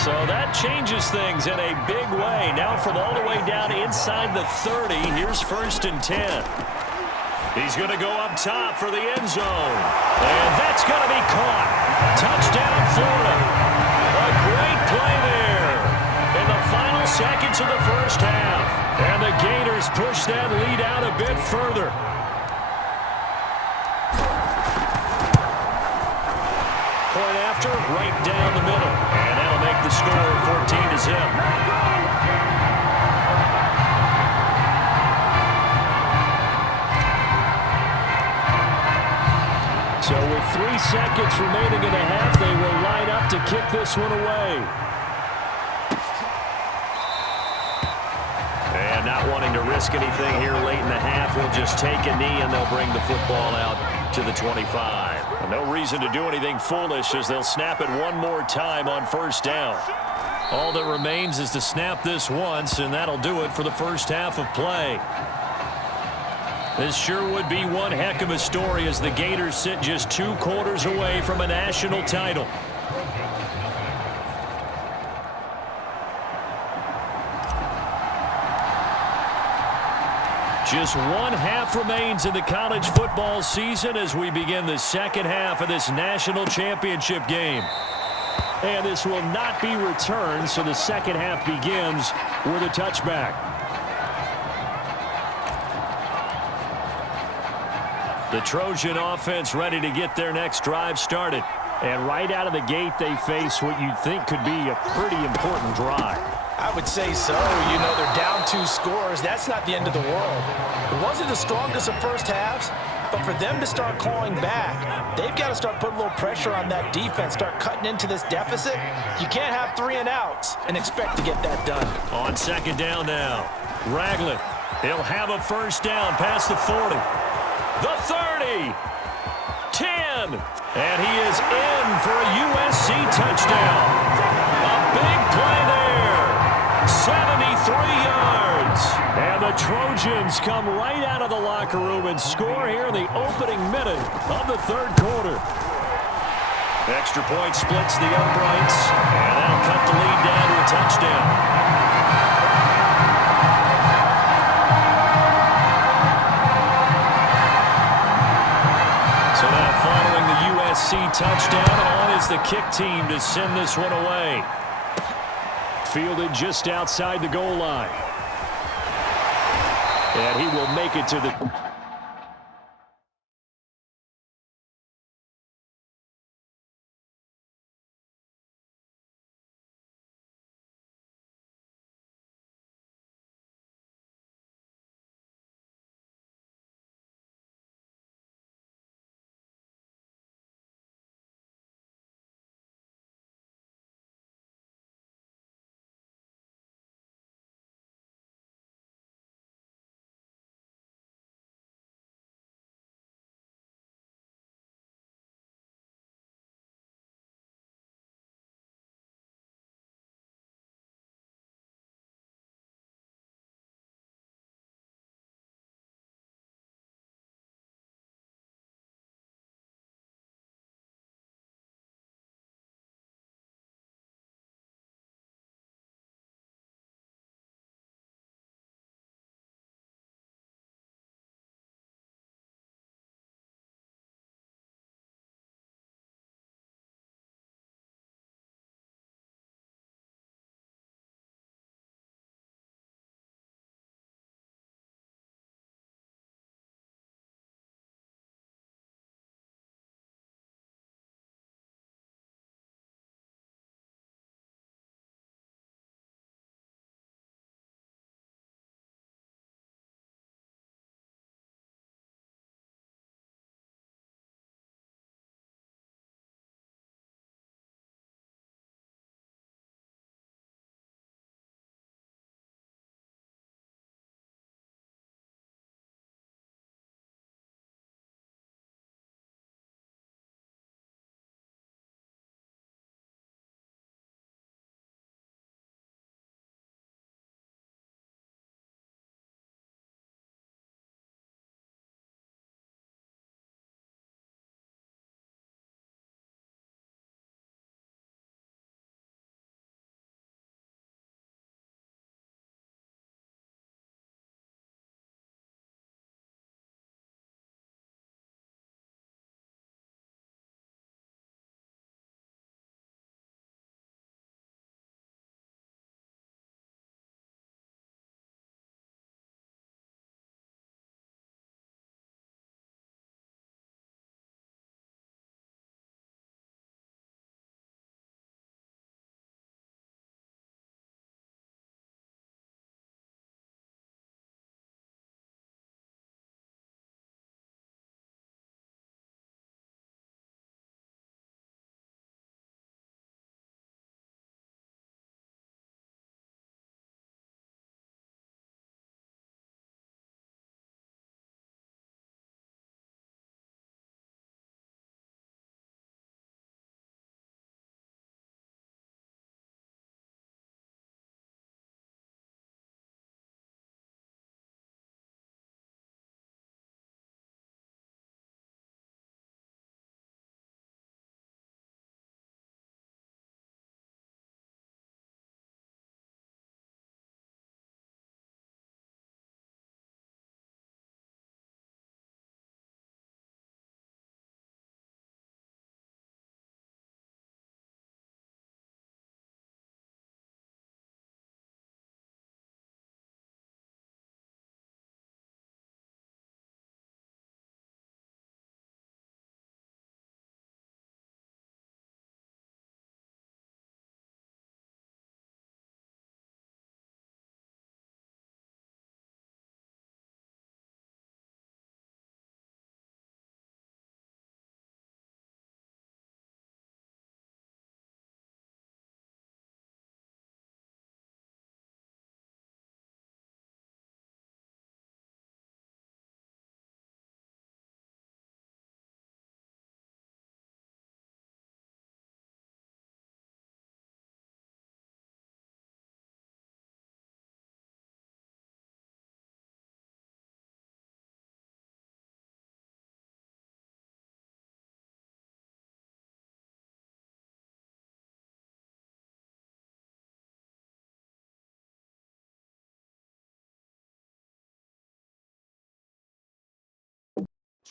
So that changes things in a big way. Now from all the way down inside the 30, here's 1st and 10. He's going to go up top for the end zone. And that's going to be caught. Touchdown, Florida. A great play there in the final seconds of the first half. And the Gators push that lead out a bit further. Point after, right down the middle. And that'll make the score 14-0. So with 3 seconds remaining in the half, they will line up to kick this one away. And not wanting to risk anything here late in the half, they'll just take a knee and they'll bring the football out to the 25. No reason to do anything foolish as they'll snap it one more time on 1st down. All that remains is to snap this once, and that'll do it for the first half of play. This sure would be one heck of a story as the Gators sit just 2 quarters away from a national title. Just 1 half remains in the college football season as we begin the second half of this national championship game. And this will not be returned, so the second half begins with a touchback. The Trojan offense ready to get their next drive started. And right out of the gate, they face what you'd think could be a pretty important drive. I would say so. You know, they're down 2 scores. That's not the end of the world. It wasn't the strongest of first halves, but for them to start clawing back, they've got to start putting a little pressure on that defense, start cutting into this deficit. You can't have 3 and outs and expect to get that done. On 2nd down now, Ragland. He'll have a first down past the 40. The 30. 10. And he is in for a USC touchdown. A big play there. 73 yards. And the Trojans come right out of the locker room and score here in the opening minute of the 3rd quarter. Extra point splits the uprights. And that'll cut the lead down to a touchdown. So now following the USC touchdown, on is the kick team to send this one away. Fielded just outside the goal line. And he will make it to the...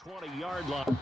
20-yard line.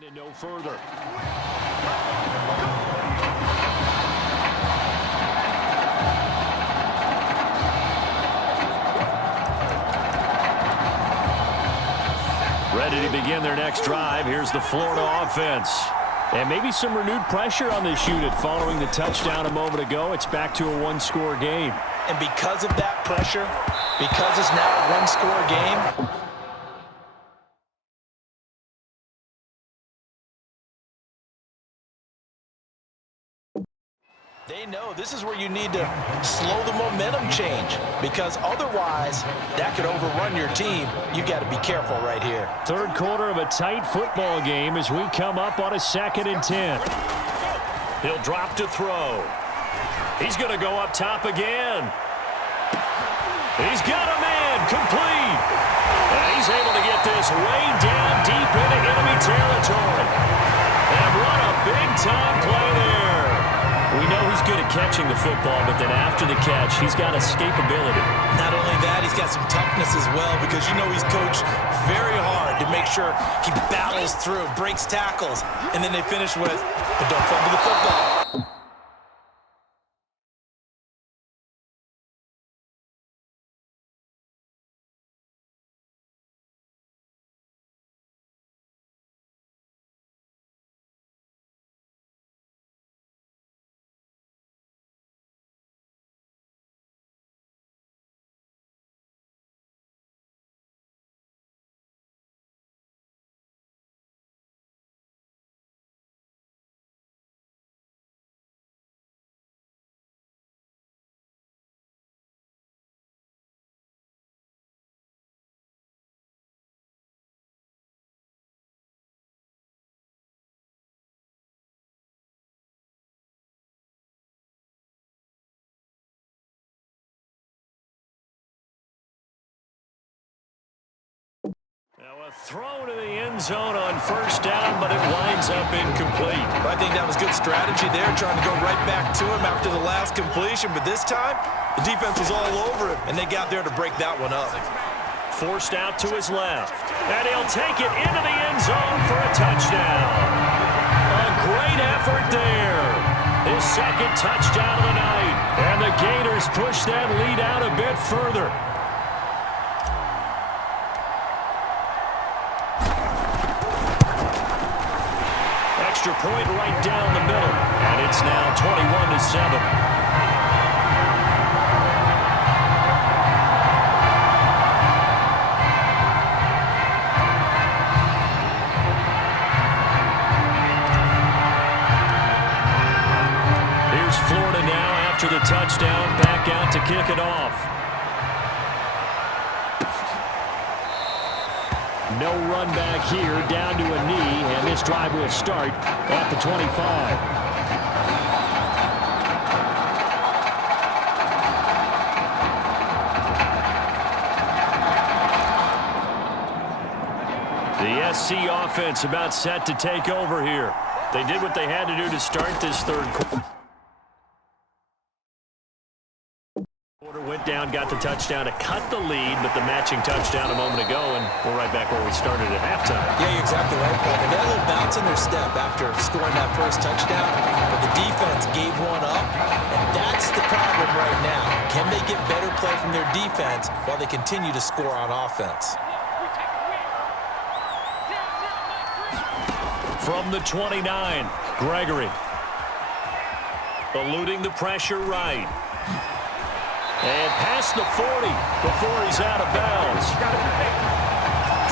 And no further. Ready to begin their next drive. Here's the Florida offense. And maybe some renewed pressure on this unit following the touchdown a moment ago. It's back to a one-score game. And because of that pressure, because it's now a one-score game, they know this is where you need to slow the momentum change, because otherwise that could overrun your team. You got to be careful right here. Third quarter of a tight football game as we come up on a 2nd and 10. He'll drop to throw. He's going to go up top again. He's got a man complete. And he's able to get this way down deep into enemy territory. And what a big-time play there. We know he's good at catching the football, but then after the catch, he's got escapability. Not only that, he's got some toughness as well, because you know he's coached very hard to make sure he battles through, breaks tackles, and then they finish with, but don't fumble the football. Now a throw to the end zone on first down, but it winds up incomplete. I think that was good strategy there, trying to go right back to him after the last completion. But this time, the defense was all over him, and they got there to break that one up. Forced out to his left, and he'll take it into the end zone for a touchdown. A great effort there. His second touchdown of the night, and the Gators push that lead out a bit further. Extra point right down the middle, and it's now 21-7. Florida now after the touchdown, back out to kick it off. No run back here, down to a knee, and this drive will start at the 25. USC offense about set to take over here. They did what they had to do to start this third quarter. Went down, got the touchdown to cut the lead, but the matching touchdown a moment ago, and we're right back where we started at halftime. Yeah, you're exactly right, Paul. They got a little bounce in their step after scoring that first touchdown, but the defense gave one up, and that's the problem right now. Can they get better play from their defense while they continue to score on offense? From the 29, Gregory. Eluding the pressure right. And past the 40 before he's out of bounds.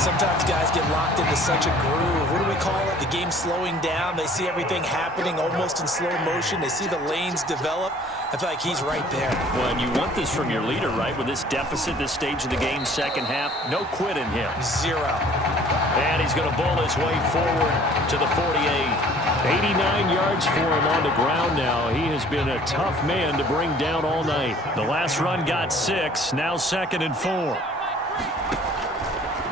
Sometimes guys get locked into such a groove. What do we call it? The game slowing down. They see everything happening almost in slow motion. They see the lanes develop. I feel like he's right there. Well, and you want this from your leader, right? With this deficit, this stage of the game, second half, no quit in him. Zero. And he's going to bowl his way forward to the 48. 89 yards for him on the ground now. He has been a tough man to bring down all night. The last run got 6, now 2nd and 4.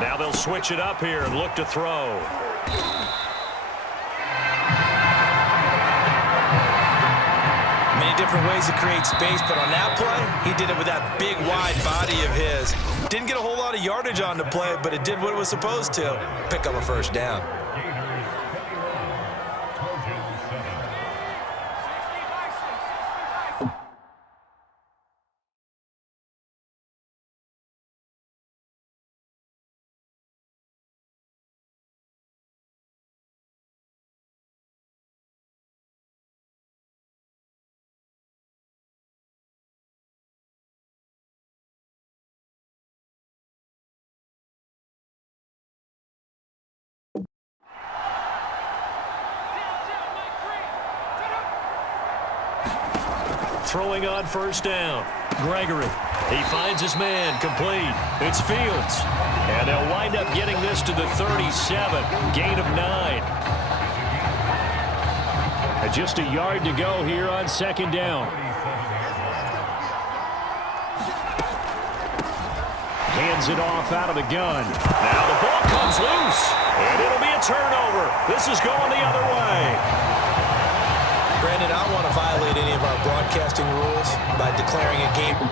Now they'll switch it up here and look to throw. Many different ways to create space, but on that play, he did it with that big, wide body of his. Didn't get a whole lot of yardage on the play, but it did what it was supposed to. Pick up a first down. Throwing on first down. Gregory. He finds his man. Complete. It's Fields. And they'll wind up getting this to the 37. Gain of 9. And just a yard to go here on second down. Hands it off out of the gun. Now the ball comes loose. And it'll be a turnover. This is going the other way. Brandon, I don't want to violate any of our broadcasting rules by declaring a game.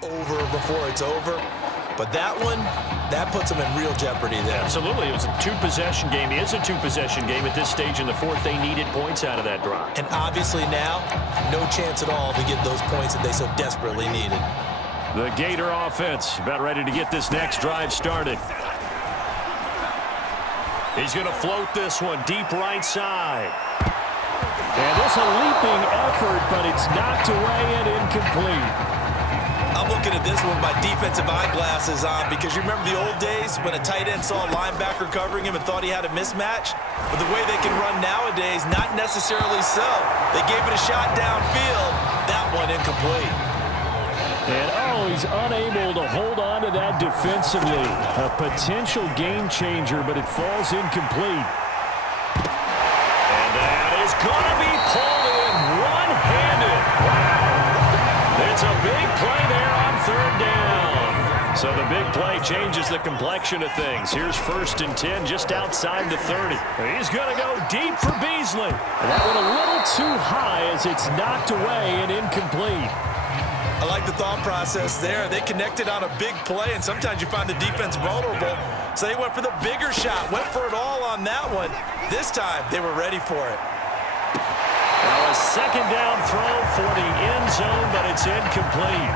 Over before it's over, but that one, that puts them in real jeopardy there. Absolutely. It was a two-possession game. It is a two-possession game at this stage in the fourth. They needed points out of that drive. And obviously now, no chance at all to get those points that they so desperately needed. The Gator offense about ready to get this next drive started. He's going to float this one deep right side. And this a leaping effort, but it's knocked away and incomplete. I'm looking at this one with my defensive eyeglasses on because you remember the old days when a tight end saw a linebacker covering him and thought he had a mismatch? But the way they can run nowadays, not necessarily so. They gave it a shot downfield. That one incomplete. And, he's unable to hold on to that defensively. A potential game changer, but it falls incomplete. And that is going to be pulled in one-handed. Wow. It's a big play there on third down. So the big play changes the complexion of things. Here's 1st and 10 just outside the 30. He's going to go deep for Beasley. And that one a little too high as it's knocked away and incomplete. I like the thought process there. They connected on a big play, and sometimes you find the defense vulnerable. So they went for the bigger shot, went for it all on that one. This time, they were ready for it. Now a second down throw for the end zone, but it's incomplete.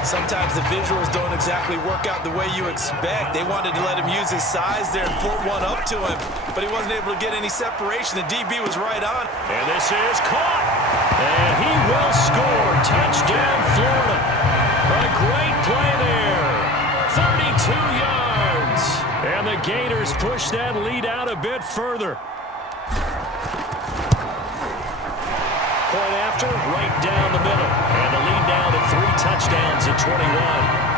Sometimes the visuals don't exactly work out the way you expect. They wanted to let him use his size there and float one up to him, but he wasn't able to get any separation. The DB was right on. And this is caught. And he will score. Touchdown, Florida. A great play there. 32 Gators push that lead out a bit further. Point after, right down the middle. And the lead down to 3 touchdowns at 21.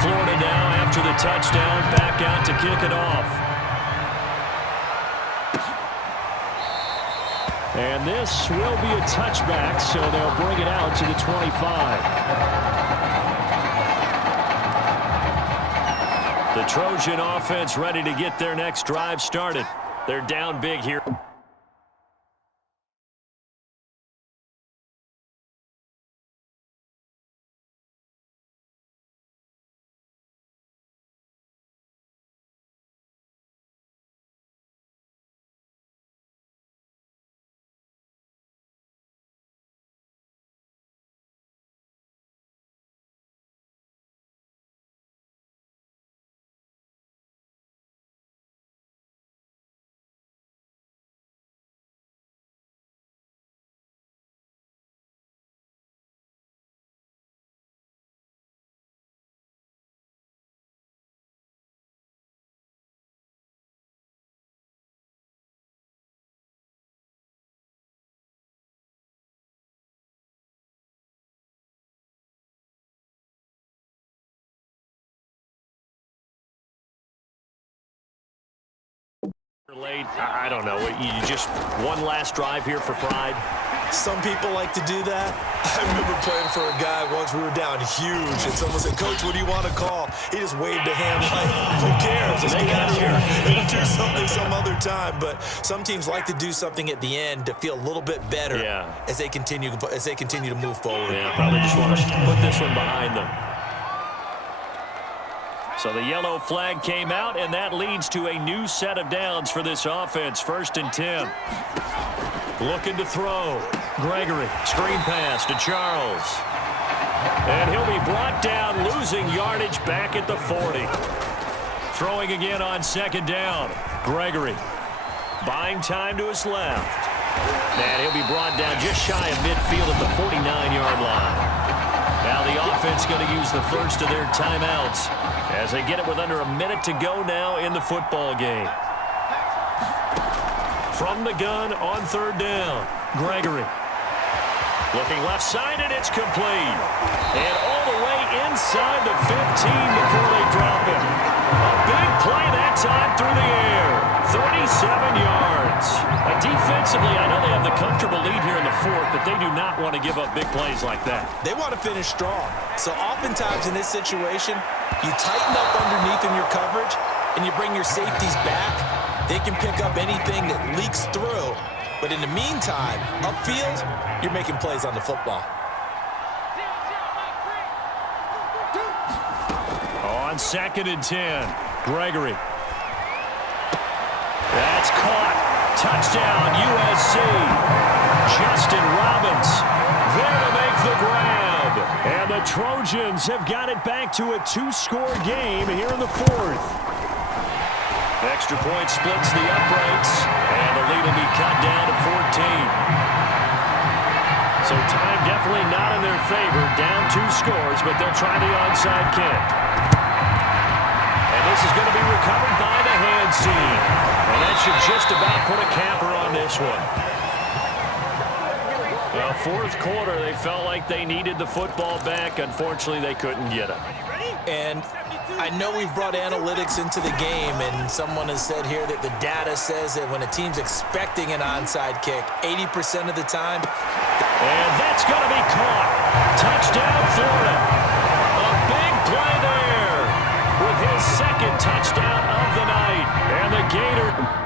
Florida now after the touchdown, back out to kick it off. And this will be a touchback, so they'll bring it out to the 25. The Trojan offense ready to get their next drive started. They're down big here. Late, I don't know. You just one last drive here for pride. Some people like to do that. I remember playing for a guy once. We were down huge, and someone said, "Coach, what do you want to call?" He just waved a hand like, "Who cares? Just get out of here and do something some other time." But some teams like to do something at the end to feel a little bit better as they continue to move forward. Yeah, probably just want to put this one behind them. So the yellow flag came out, and that leads to a new set of downs for this offense. 1st and 10. Looking to throw. Gregory, screen pass to Charles. And he'll be brought down, losing yardage back at the 40. Throwing again on 2nd down. Gregory buying time to his left. And he'll be brought down just shy of midfield at the 49-yard line. Now the offense going to use the first of their timeouts as they get it with under a minute to go now in the football game. From the gun on 3rd down, Gregory. Looking left side, and it's complete. And all the way inside the 15 before they drop him. A big play that time through the air. 37 yards. Defensively, I know they have the comfortable lead here in the 4th, but they do not want to give up big plays like that. They want to finish strong. So oftentimes in this situation, you tighten up underneath in your coverage, and you bring your safeties back. They can pick up anything that leaks through. But in the meantime, upfield, you're making plays on the football. On 2nd and 10, Gregory. That's caught. Touchdown, USC. Justin Robbins there to make the grab. And the Trojans have got it back to a 2-score game here in the 4th. Extra point splits the uprights, and the lead will be cut down to 14. So time definitely not in their favor. Down 2 scores, but they'll try the onside kick. And this is going to be recovered by the hands team. And that should just about put a capper on this one. Well, 4th quarter, they felt like they needed the football back. Unfortunately, they couldn't get it. And I know we've brought analytics into the game, and someone has said here that the data says that when a team's expecting an onside kick, 80% of the time. And that's going to be caught. Touchdown, Florida. A big play there with his 2nd touchdown of the night. And the Gators